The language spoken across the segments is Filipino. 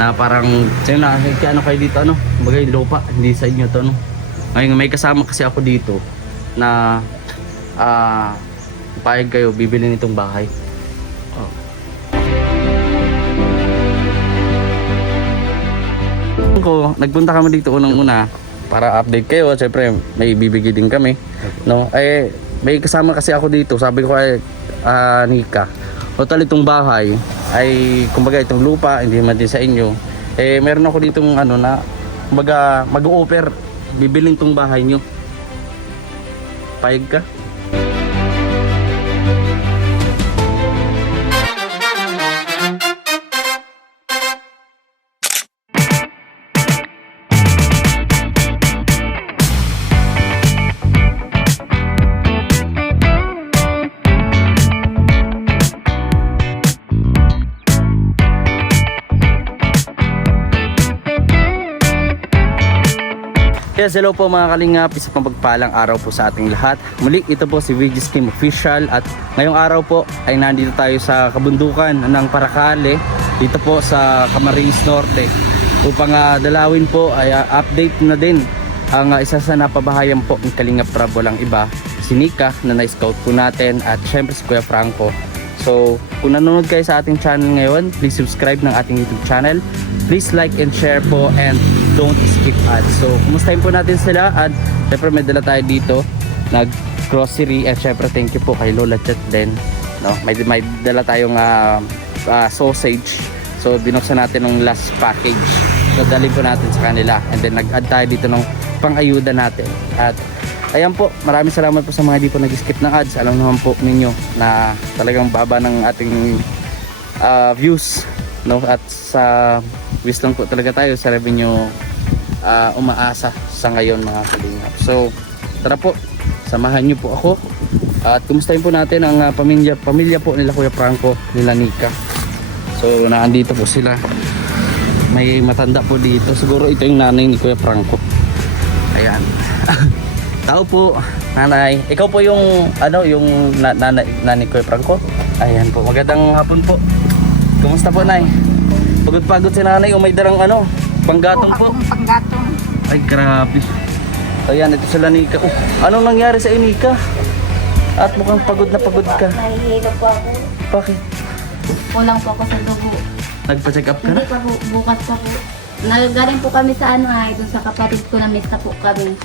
na parang sa'yo na ano kayo dito ano, bagay lupa, hindi sa inyo to no. Ngayon may kasama kasi ako dito na payag kayo bibili nitong bahay. Nagpunta kami dito unang-una para update kayo. Siyempre may bibigay din kami no. May kasama kasi ako dito. Sabi ko ay Nika, total itong bahay ay kumbaga itong lupa hindi man din sa inyo. Meron ako ditong ano na kumbaga mag-o-offer bibilin tong bahay nyo. Payag ka? Yes, hello po mga kalingap, isa pang pagpalang araw po sa ating lahat. Muli, ito po si VG Scheme Official at ngayong araw po ay nandito tayo sa kabundukan ng Paracale dito po sa Camarines Norte upang dalawin po ay update na din ang isa sa napabahayan po ng Kalingap Rab, walang iba, si Nika na na-scout po natin at syempre si Kuya Franco. So kung nanonood kayo sa ating channel ngayon, please subscribe ng ating YouTube channel, please like and share po, and don't skip ads. So kumustahin po natin sila at syempre may dala tayo dito nag grocery at syempre thank you po kay Lola Chat din no? May dala tayong sausage, so binuksan natin ng last package, so dalhin po natin sa kanila and then nag-add tayo dito ng pang-ayuda natin. At ayan po, maraming salamat po sa mga di po nag-skip ng ads. Alam naman po ninyo na talagang baba ng ating views no, at sa wish lang po talaga tayo sa revenue umaasa sa ngayon mga kalingap. So tara po, samahan nyo po ako at kumustahin po natin ang pamilya po nila Kuya Franco, nila Nika. So naandito po sila, may matanda po dito, siguro ito yung nanay ni Kuya Franco. Ayan. Tao po, nanay. Ikaw po yung ano, yung nanay Kuya Franco. Ayan po, magandang hapon po. Kumusta po, nay? Pagod-pagod si nanay, may darang ano, panggatong po. Panggatong. Ay, grabe. Ayan, ito sila Nika. Anong nangyari sa Nika? At mukhang pagod na pagod ka. Nahihilo po ako. Bakit? Kulang po ako sa dugo. Nagpa-check up ka na? Hindi pa po, bukas pa po. Nagaling po kami sa ano ay, dun sa kapatid ko na mista po kami.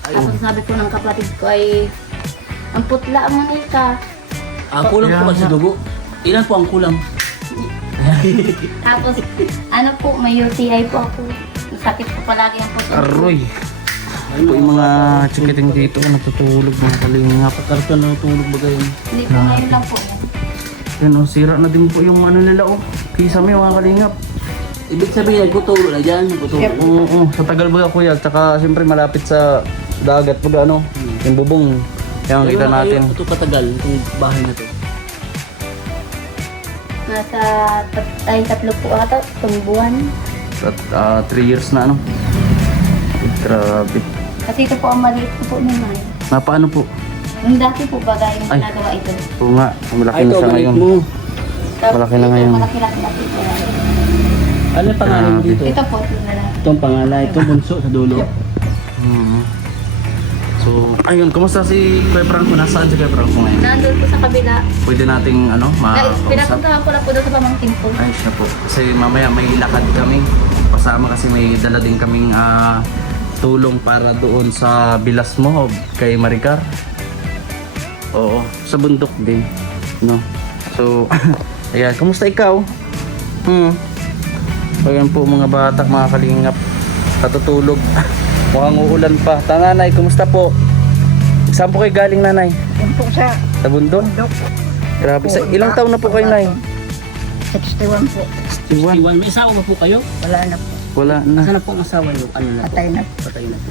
Tapos sabi ko ng kapatid ko ay, ang putla mo Nika. Kulang po kasi dugo. Ilan po ang kulang? Tapos ano po, may UTI po ako. Sakit po palagi ang puso. Aroy. Ay po yung mga chikiting dito natutulog mga kalingap. Karton na tulog ba kayo? Hindi po ngayon lang po. Yan o, sira na din po yung ano nila o. Kisame mga kalingap. Ibig sabihin, gutulo na dyan. Gutulo. Oo, sa tagal ba kuya, tsaka siyempre malapit sa dagat pag ano, yung bubong. Yan kita natin. Ito katagal, itong bahay na to. Nasa tatlo po ata, itong buwan. At 3 years na ano. Grabe. Kasi ito po ang maliit ko po naman. Napaano po? Yung dati po bagay yung Ay. ginagawa ito. Oo nga, malaki na siya ngayon. mo. Tapos Malaki na ito, ngayon. Malaki-laki po. Ano yung pangalan mo dito? Ito po, ito na lang. Itong pangalan, itong bunso sa dulo. So, ayun, kumusta si Kuya Franco? Nasaan si Kuya Franco ngayon? Nandun po sa kabila. Pwede nating ano, makausap? Pinapuntahan ko lang po doon sa pamangkin ko. Ay, siya po. Kasi mamaya may lakad kami. Kasama kasi may dala din kaming tulong para doon sa bilas mo kay Maricar. Oo, sa bundok din. No? So, ayan, kumusta ikaw? Ayan po mga bata, mga kalingap. Katutulog. Mukhang uulan pa. Nanay, kumusta po? Saan po kayo galing, nanay? Yan po sa Sa bundok? bundok. Grabe. Ilang taon na po kayo, nay? 61 po. 61. May asawa ba po kayo? Wala na po. Wala na. Nasaan na po ang asawa niyo? Ano na po? Patay na po. Patay na po.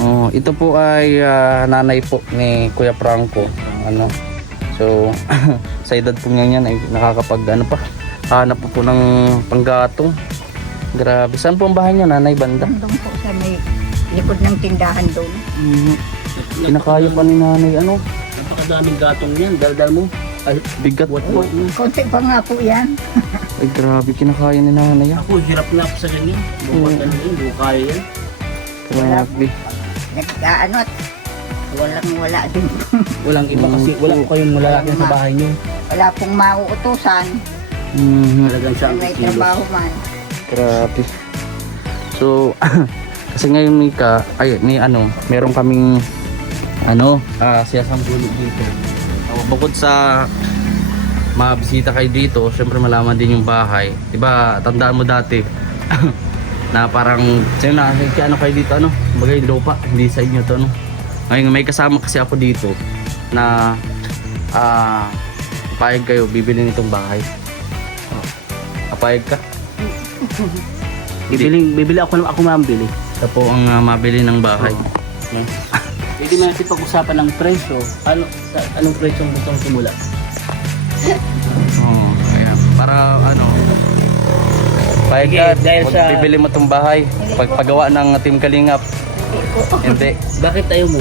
Oh, ito po ay nanay po ni Kuya Franco. Ano? So, sa edad po niya yan ay nakakapag ano pa. Hanap po ng panggatong. Grabe. Saan po ang bahay niya, nanay banda? Doon po sa may likod ng tindahan doon. Kinakayo pa ni nanay ano? Napakadaming gatong yan. Daldal mo. Ay, Bigat what po. mo? Konti pa nga po yan. Ay, grabe, kinakaya ni nanay. Ah. Ako, hirap na ako sa ganyan. Bukod ka na yun, hindi ko kaya yan. Grabe. Nag-ano at wala din. Walang iba kasi, wala ko kayong malalaki sa bahay niyo. Wala pong mauutusan. Mhm. Talagang siya ang May kilos. trabaho man. Grabe. So, kasi ngayon meron kaming siyasambulog dito. Bukod sa mabisita kayo dito, syempre malaman din yung bahay. Diba, tandaan mo dati na parang, ano kayo dito, bagay lupa, hindi sa inyo to, Ngayon, may kasama kasi ako dito na papayag kayo, bibili nitong bahay. Papayag ka? Bibili ako mambili. Ito po ang mabili ng bahay. Hindi man natin pag-usapan ng presyo. Anong presyo ang gusto mong simula? Oo, kaya para payag ka, Okay, dahil sa- bibili mo tong bahay. Pagpagawa ng Team Kalingap. Hindi. Bakit tayo mo?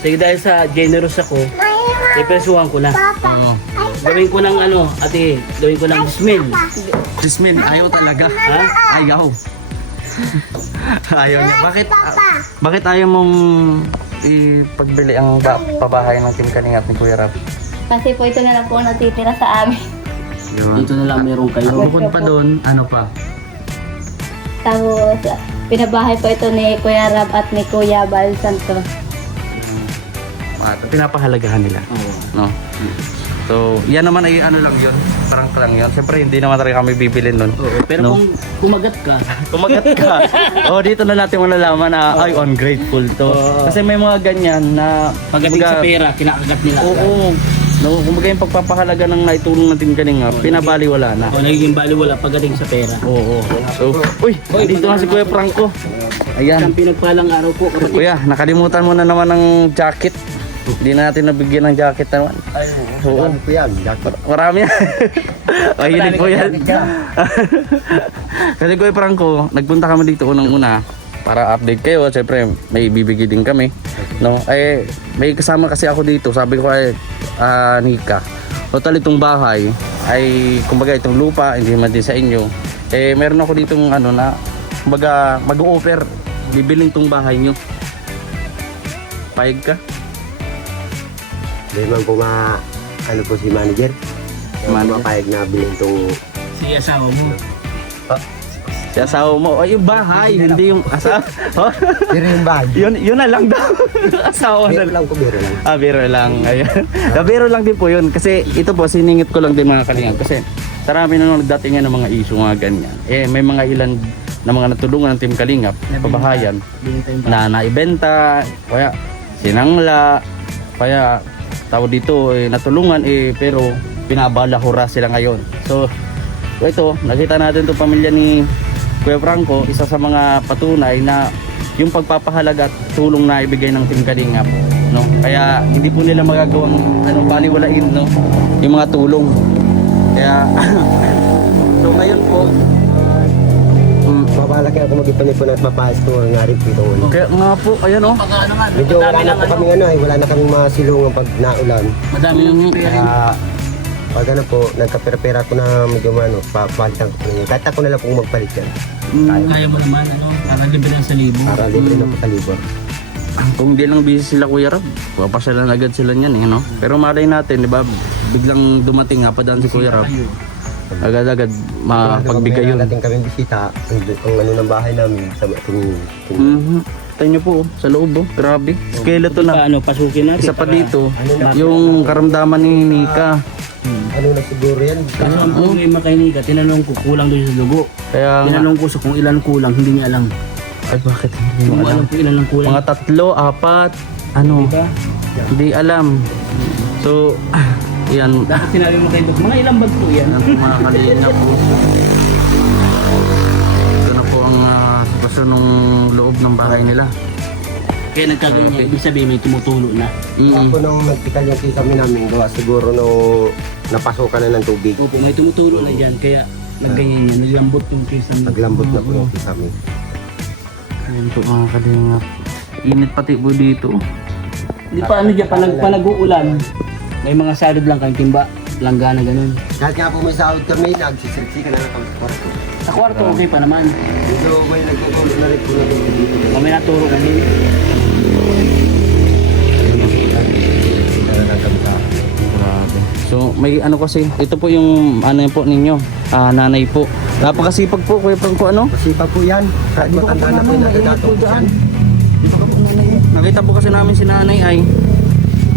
Sige, dahil sa generous ako, ipresuhan ko na. Oo. Gawin ko ng gawin ko ng dismil. Jasmine, ayaw talaga. Ha? Ayaw. Ayaw niya. Bakit ayaw mong ipagbili ang pabahay ng Team Kalingap ni Kuya Rab? Kasi po ito na lang po ang natitira sa amin. Dito na lang meron kayo. Bukod pa doon, ano pa? Tapos, pinabahay po ito ni Kuya Rab at ni Kuya Bal Santos. Pinapahalagahan nila. Oo. No? So, yan naman ay lang yun. Parang lang yun. Siyempre, hindi naman talaga kami bibili nun. Oo, pero No. kung kumagat ka, Kumagat ka. Dito na natin malalaman na ay ungrateful to. Oo. Kasi may mga ganyan na pagdating sa kumbaga, pera, kinakagat nila. Oo. No, kumbaga yung pagpapahalaga ng naitulong natin kanina, pinabaliwala na. O, nagiging baliwala pagdating sa pera. Oo. So, dito na si Kuya Franco. Ayan. Ang pinagpalang araw po, kapatid. Kuya, nakalimutan mo na naman ng jacket. Hindi na natin nabigyan ng jacket naman. Oo. Ano po yan? Jacket. Marami yan. Mahilig po yan. Kasi Kuya Franco, nagpunta kami dito unang-una para update kayo. Siyempre, may bibigay din kami. No? May kasama kasi ako dito. Sabi ko Nika, total itong bahay ay, kumbaga itong lupa, hindi man din sa inyo. Meron ako ditong kumbaga mag-o-offer. Bibilin itong bahay nyo. Payag ka? Dahil man po po si manager. Manager. Mapayag na bilhin itong Si asawa mo. Si asawa mo. Yung bahay, hindi yung asawa. pero yung bag. Yun na lang daw. Asawa na Biro lang. lang po, biro lang. Biro lang. Ayan. Biro lang din po yun. Kasi ito po, siningit ko lang din mga kalingap. Kasi sarami na nagdatingan ng mga issue, mga ganyan. May mga ilan na mga natulungan ng Team Kalingap, pabahayan, na naibenta, kaya sinangla, kaya tawag dito, natulungan, pero pinabalahura sila ngayon. So, ito, nakita natin itong pamilya ni Kuya Franco, isa sa mga patunay na yung pagpapahalaga at tulong na ibigay ng Team Kalingap, no? Kaya hindi po nila magagawang baliwalain, no? Yung mga tulong. Kaya so ngayon po, Mabalaki ako mag-ipanipon at mapahas ko nga rin po itong ulo. kaya nga po, ayan oh. Medyo wala na po kami wala na kaming masilungan pag naulan. Madami ng pera. Kaya pag po, nagkapera-pera ko na medyo papalitan ko po. Kahit ako na lang pong magpalit yan. Kaya mo naman, para libre lang sa libo. Para libre na po sa libor. Kung hindi lang busy sila Kuya Rob, papasyalan agad sila niyan, no? Pero malay natin, di ba, biglang dumating nga pa daan si Kuya Rob. Agad-agad mapagbigay yun. Dating kami bisita, ang ng bahay namin sa ating Tayo nyo po, sa loob, grabe. Skeleton na. Paano, pasukin natin. Isa pa dito, yung karamdaman ni Nika. ano na siguro yan. Kaso ang problema kay Nika, tinanong ko kulang doon sa dugo. Kaya nga, Tinanong ko sa kung ilan kulang, hindi niya alam. ay bakit hindi Hindi mo mo alam? alam kung ilan lang kulang. Mga 3, 4, Diba? hindi alam. So, yan. Dapat sinabi mo kay Dok, mga ilang bag po yan. Yan po mga kalina po. Ito na po ang sitwasyon ng loob ng bahay nila. Kaya nagkaganyan, ibig sabihin may tumutulo na. Ako nung nagtikal yung kisame namin, gawa siguro nung napasukan na ng tubig. Opo, may tumutulo na dyan, kaya nagganyan yan, naglambot yung kisame. Naglambot na po yung kisame. Ayan po mga kalina. Init pati po dito. Hindi pa ano dyan, pag nag-uulan, may mga salod lang kang timba. langgana ganun. Kahit nga po may sahod kami, nagsisirksi ka na lang kami sa kwarto. Sa kwarto, okay pa naman. Dito may nagtutulog na rin po na dito. Kami naturo kami. Talagang kami sa Grabe. So may ano kasi, ito po yung ano po ninyo, nanay po. Napakasipag po, Kuya Franco, ano? Masipag po yan. Kahit matanda na po yung nagagatong po yan. Nakita po kasi namin si nanay ay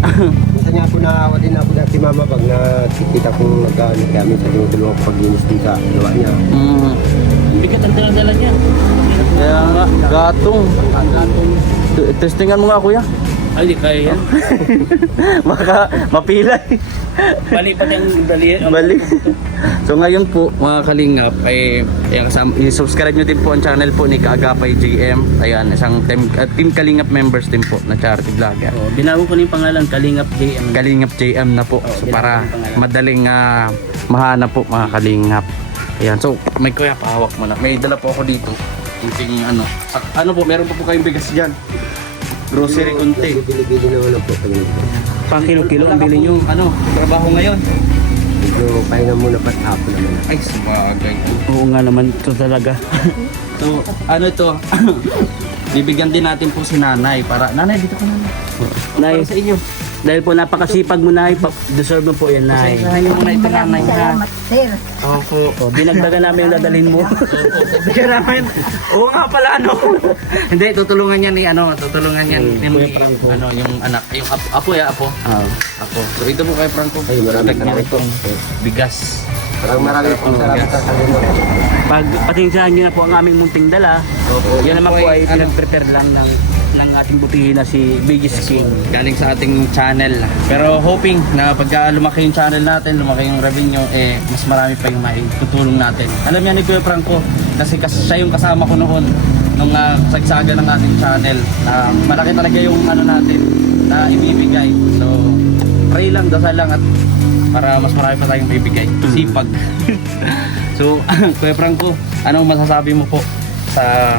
Minsan nga po naawa din ako na si mama pag nakikita kong nagkaano kami sa tinutulungan ko paglinis din sa luwa niya. Bigat ang dala-dala niya. Kaya nga, gatong. Testingan mo nga, kuya. Ay, di kaya yan. Baka mapilay. Palipat yung dali. Bali. So ngayon po, mga kalingap, ay i-subscribe nyo din po ang channel po ni Kaagapay JM. Ayan, isang team Kalingap members din po na charity vlogger. Oh, binago ko na yung pangalan, Kalingap JM. Kalingap JM na po. So para madaling mahanap po mga kalingap. Ayan, so may kuya, pahawak mo na. May dala po ako dito. Kunting ano. Ano po, meron pa po kayong bigas dyan. Grocery kunti. Bili-bili naman lang po kami. Pang kilo-kilo ang Wala bili pa nyo. pong, ano, trabaho ngayon. Medyo pahinga muna pa hapon naman. Ay, sabagay. Oo nga naman, ito talaga. So, ano ito? Bibigyan din natin po si nanay para, nanay, dito ka nanay. Nay, Para sa inyo. dahil po napakasipag mo, Nay, deserve mo po yan, Nay. Pasahin mo muna ito nanay ha. Salamat, sir. Opo. Oh, binagdagan namin yung dadalhin mo. Bigyan namin. Oo nga pala, ano. Hindi, tutulungan yan ni, ano, tutulungan yan. Kuya Franco. Ano, yung anak, yung apo ya, apo. Ah. Apo. So, ito po kay Franco. Ay, maraming Dagdag niya salamat po. itong bigas. Maraming po salamat sa kanila. Pag patingsahan nyo na po ang aming munting dala, yan naman po ay ano, pinag-prepare lang ng ating butihin na si Biggest King. galing sa ating channel. Pero hoping na pagka lumaki yung channel natin, lumaki yung revenue, mas marami pa yung maitutulong natin. Alam niya ni Kuya Franco, kasi siya yung kasama ko noon nung sagsaga ng ating channel. Malaki talaga yung ano natin na ibibigay. So, pray lang, dasal lang at para mas marami pa tayong maibigay. Sipag. So, Kuya Franco, anong masasabi mo po sa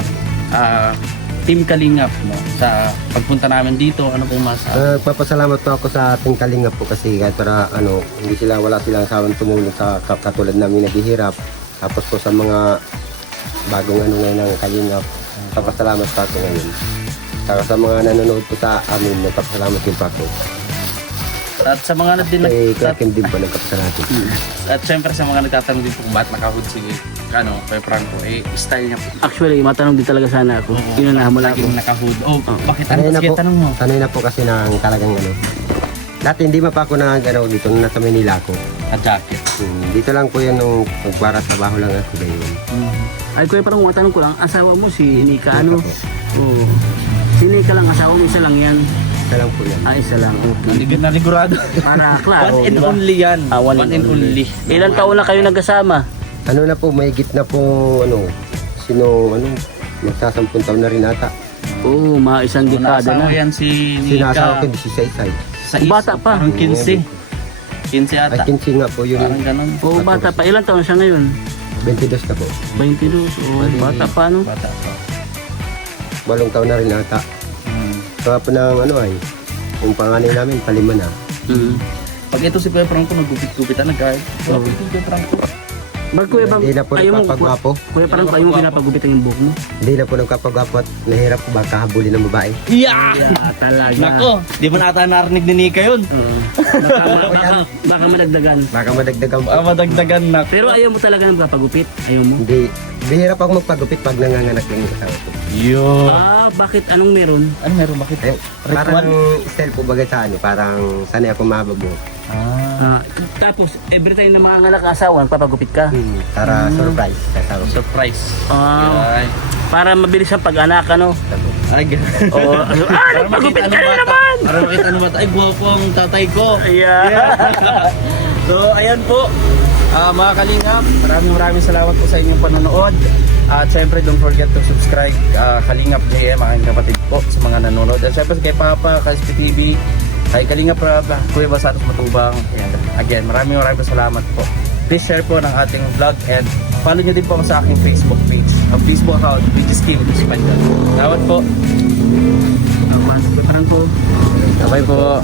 Team Kalingap, no? Sa pagpunta namin dito, ano pong Nagpapasalamat po ako sa ating Kalingap po kasi kahit para wala silang sawang tumulong sa katulad namin naghihirap. Tapos po sa mga bagong ngayon ng Kalingap, nagpapasalamat po ako ngayon. Saka sa mga nanonood po sa amin, nagpapasalamat din po ako. at sa mga Kay Kuya Kim din po nagpapasalamat. at syempre sa mga nagtatanong din po kung bakit nakahood si Kuya Franco, style niya po. Actually, matanong din talaga sana ako. Inunahan mo lang ako. Laging nakahood. Bakit? Sanay Ano na sige, po, tanong mo. sanay na po kasi ng talagang Dati hindi pa ako nangagalaw dito nung nasa Manila ako. At jacket. Dito lang po yan nung nagpara trabaho lang ako ngayon. Ay, Kuya, parang matanong ko lang, asawa mo si Nika, ano? po. Oo. Si Nika lang, asawa mo, isa lang yan. Isa lang po yan. Isa lang, okay. Naligurado. Para, klaro, One and diba? only yan. One One and only. Ilan taon na kayo nagkasama? Ano na po, mahigit na po, magsasampung taon na rin ata. Oo, mga isang dekada Naasawa na. yan si Sinasawa ko, Nika. 16 ay. Sa Bata pa. Parang 15. 15 Ay, ata. 15 nga po yun. Parang ganun. Oo, bata pa. Ilan taon siya ngayon? 22 na po. 22. Oo, bata pa, no? Bata pa. 8 taon na rin ata. Kaya po ng yung panganay namin, palima na. Pag ito si Kuya Franco, nagupit-gupitan na kahit. Grabe si Kuya Franco. Bag, Kuya, bang, Hindi na po ayaw mo, nagpapagwapo. Kuya, parang ayaw mo pinapagupitan yung buhok mo? Hindi na po nagpapagwapo at nahirap po baka habulin ng babae. Yeah! Talaga. Nako, di mo nata narinig ni Nika yun. Oo. Baka madagdagan. Baka madagdagan po. Madagdagan na. Pero ayaw mo talaga ng papagupit? Ayaw mo? Hindi. Bihirap ako magpagupit pag nanganganak yung asawa ko. Yun. Bakit? Anong meron? Ano meron? Bakit? Eh, parang style po bagay sa parang sanay ako mababo. Tapos, every time na mga ngalak asawa, nagpapagupit ka? Para surprise sa asawa ko. Surprise. Ay, para mabilis ang pag-anak, ano? Ay, Oo. Nagpagupit ka na naman! Para makita ano bata. Ay, gwapo ang tatay ko. Yeah. So, ayan po. Mga kalingap, maraming salamat po sa inyong panonood. At syempre, don't forget to subscribe Kalingap JM, aking kapatid po sa mga nanonood. At syempre kay Papa, kay SPTV, kay Kalingap Rab, Kuya Basaros Matubang. Ayan. Again, maraming salamat po. Please share po ng ating vlog and follow nyo din po ako sa aking Facebook page. Ang Facebook account, Biggest King. Salamat po. Parang po. Bye po.